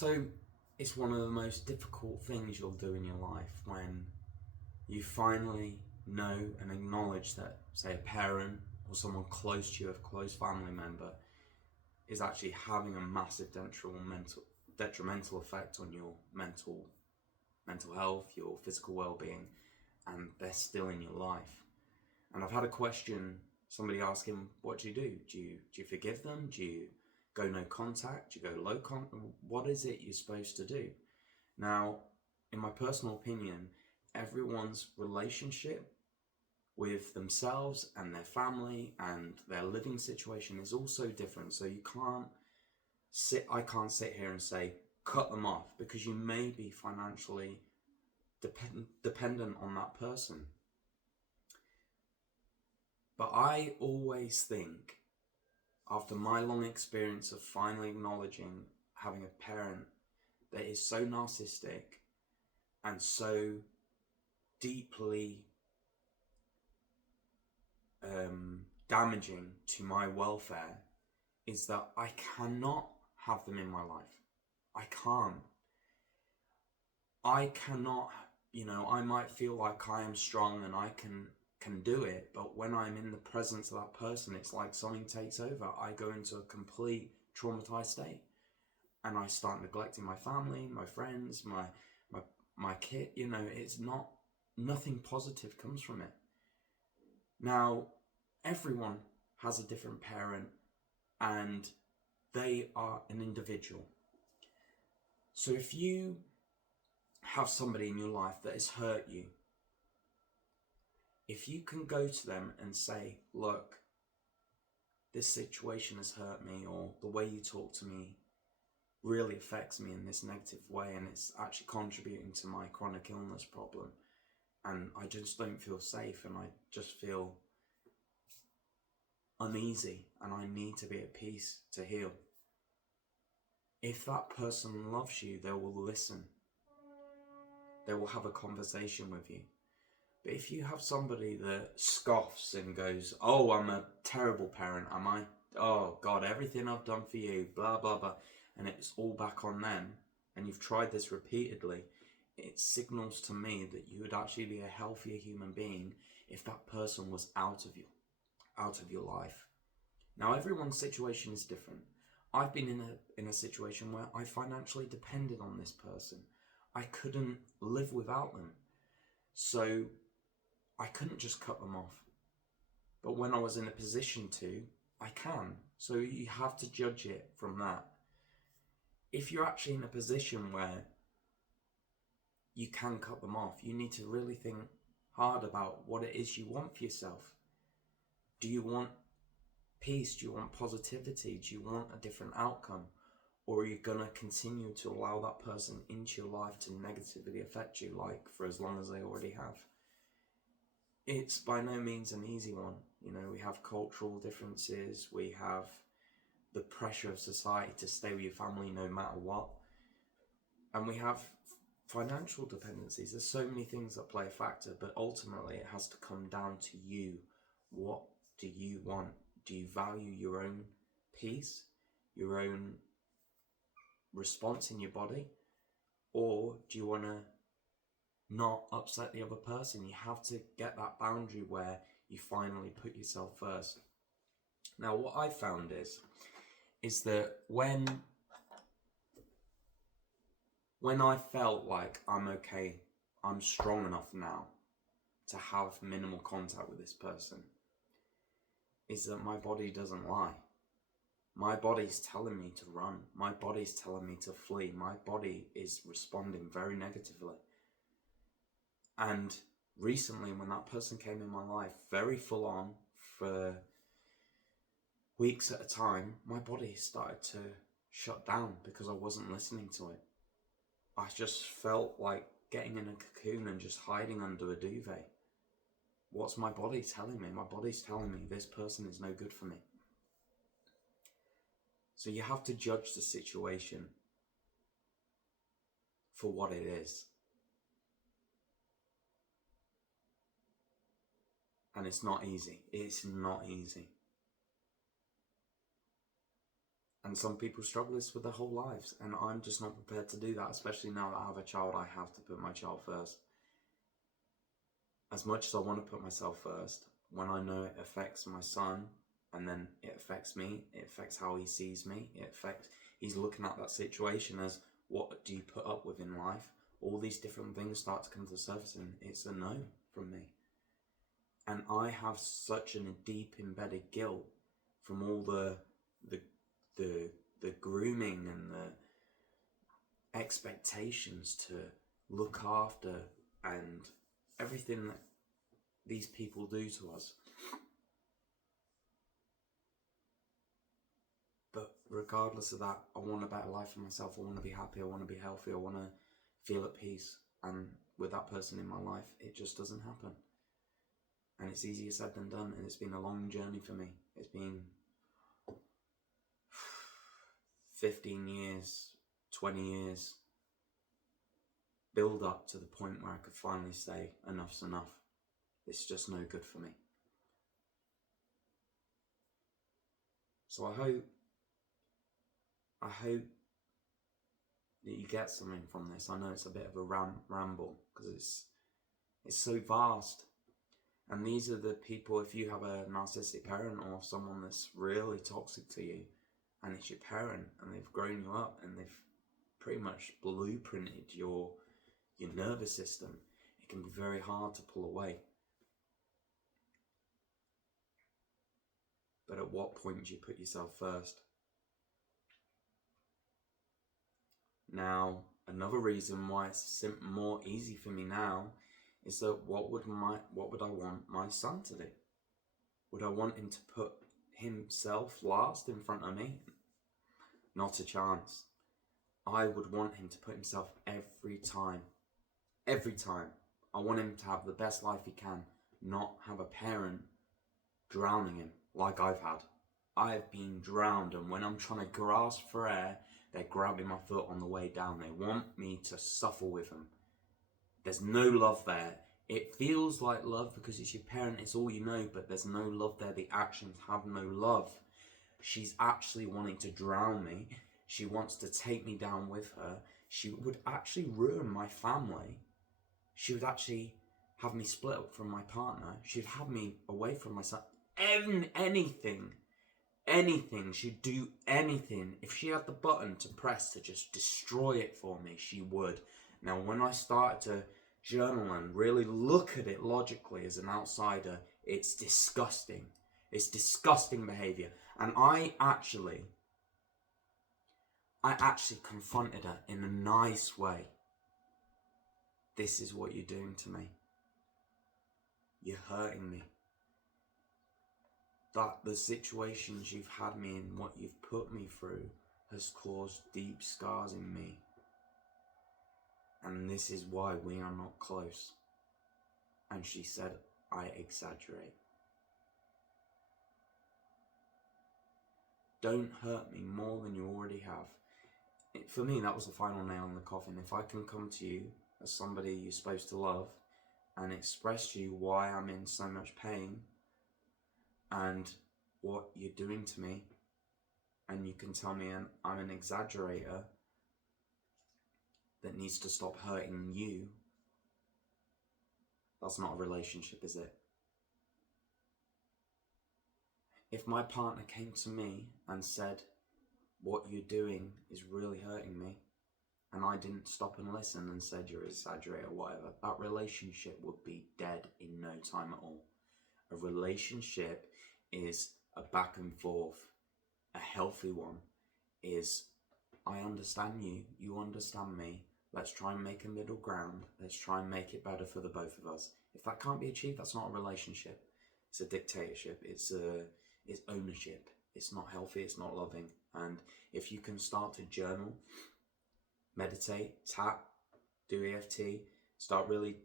So it's one of the most difficult things you'll do in your life when you finally know and acknowledge that, say, a parent or someone close to you, a close family member, is actually having a massive detrimental effect on your mental health, your physical well-being, and they're still in your life. And I've had a question, somebody asking, what do you do? Do you forgive them? Do you go no contact? Do you go low contact? What is it you're supposed to do? Now, in my personal opinion, everyone's relationship with themselves and their family and their living situation is also different. So I can't sit here and say, cut them off, because you may be financially dependent on that person. But I always think, after my long experience of finally acknowledging having a parent that is so narcissistic and so deeply damaging to my welfare, is that I cannot have them in my life. I cannot, I might feel like I am strong and I can do it, but when I'm in the presence of that person, it's like something takes over. I go into a complete traumatized state and I start neglecting my family, my friends, my kid. Nothing positive comes from it. Now, everyone has a different parent and they are an individual. So if you have somebody in your life that has hurt you, if you can go to them and say, look, this situation has hurt me, or the way you talk to me really affects me in this negative way, and it's actually contributing to my chronic illness problem, and I just don't feel safe, and I just feel uneasy, and I need to be at peace to heal. If that person loves you, they will listen. They will have a conversation with you. But if you have somebody that scoffs and goes, oh, I'm a terrible parent, am I? Oh God, everything I've done for you, blah, blah, blah, and it's all back on them, and you've tried this repeatedly, it signals to me that you would actually be a healthier human being if that person was out of your life. Now, everyone's situation is different. I've been in a situation where I financially depended on this person. I couldn't live without them. So I couldn't just cut them off. But when I was in a position to, I can. So you have to judge it from that. If you're actually in a position where you can cut them off, you need to really think hard about what it is you want for yourself. Do you want peace? Do you want positivity? Do you want a different outcome? Or are you going to continue to allow that person into your life to negatively affect you, like for as long as they already have? It's by no means an easy one. We have cultural differences, we have the pressure of society to stay with your family no matter what, and we have financial dependencies. There's so many things that play a factor, but ultimately it has to come down to you. What do you want? Do you value your own peace, your own response in your body, or do you want to not upset the other person? You have to get that boundary where you finally put yourself first. Now, what I found is that when I felt like I'm okay, I'm strong enough now to have minimal contact with this person, is that my body doesn't lie. My body's telling me to run. My body's telling me to flee. My body is responding very negatively. And recently, when that person came in my life, very full on for weeks at a time, my body started to shut down because I wasn't listening to it. I just felt like getting in a cocoon and just hiding under a duvet. What's my body telling me? My body's telling me this person is no good for me. So you have to judge the situation for what it is. And it's not easy. It's not easy. And some people struggle this with their whole lives, and I'm just not prepared to do that, especially now that I have a child. I have to put my child first. As much as I want to put myself first, when I know it affects my son, and then it affects me, it affects how he sees me, he's looking at that situation as, what do you put up with in life? All these different things start to come to the surface, and it's a no from me. And I have such a deep embedded guilt from all the grooming and the expectations to look after and everything that these people do to us. But regardless of that, I want a better life for myself. I want to be happy. I want to be healthy. I want to feel at peace. And with that person in my life, it just doesn't happen. And it's easier said than done. And it's been a long journey for me. It's been 15 years, 20 years, build up to the point where I could finally say, enough's enough. It's just no good for me. So I hope that you get something from this. I know it's a bit of a ramble because it's so vast. And these are the people, if you have a narcissistic parent or someone that's really toxic to you, and it's your parent, and they've grown you up, and they've pretty much blueprinted your nervous system, it can be very hard to pull away. But at what point do you put yourself first? Now, another reason why it's more easy for me now is that what would I want my son to do? Would I want him to put himself last in front of me? Not a chance. I would want him to put himself every time. Every time. I want him to have the best life he can, not have a parent drowning him like I've had. I've been drowned, and when I'm trying to grasp for air, they're grabbing my foot on the way down. They want me to suffer with them. There's no love there. It feels like love because it's your parent, it's all you know, but there's no love there. The actions have no love. She's actually wanting to drown me. She wants to take me down with her. She would actually ruin my family. She would actually have me split up from my partner. She'd have me away from my son. Anything, she'd do anything. If she had the button to press to just destroy it for me, she would. Now, when I started to journal and really look at it logically as an outsider, it's disgusting. It's disgusting behavior. And I actually confronted her in a nice way. This is what you're doing to me. You're hurting me. That the situations you've had me in, what you've put me through, has caused deep scars in me. And this is why we are not close. And she said, I exaggerate. Don't hurt me more than you already have. For me, that was the final nail in the coffin. If I can come to you as somebody you're supposed to love and express to you why I'm in so much pain and what you're doing to me, and you can tell me I'm an exaggerator that needs to stop hurting you, that's not a relationship, is it? If my partner came to me and said, what you're doing is really hurting me, and I didn't stop and listen and said you're an exaggerator or whatever, that relationship would be dead in no time at all. A relationship is a back and forth. A healthy one is, I understand you, you understand me, let's try and make a middle ground, let's try and make it better for the both of us. If that can't be achieved, that's not a relationship. It's a dictatorship, it's ownership. It's not healthy, it's not loving. And if you can start to journal, meditate, tap, do EFT, start really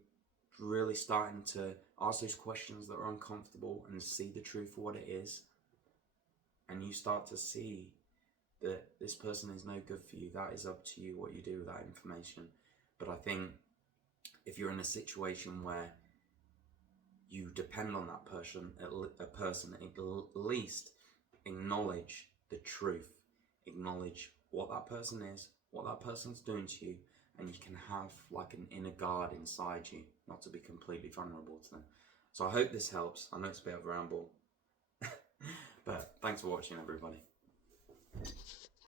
starting to ask those questions that are uncomfortable and see the truth for what it is, and you start to see that this person is no good for you, that is up to you what you do with that information. But I think if you're in a situation where you depend on that person, at least acknowledge the truth. acknowledge what that person is, what that person's doing to you, and you can have like an inner guard inside you, not to be completely vulnerable to them. So I hope this helps. I know it's a bit of a ramble, but thanks for watching, everybody.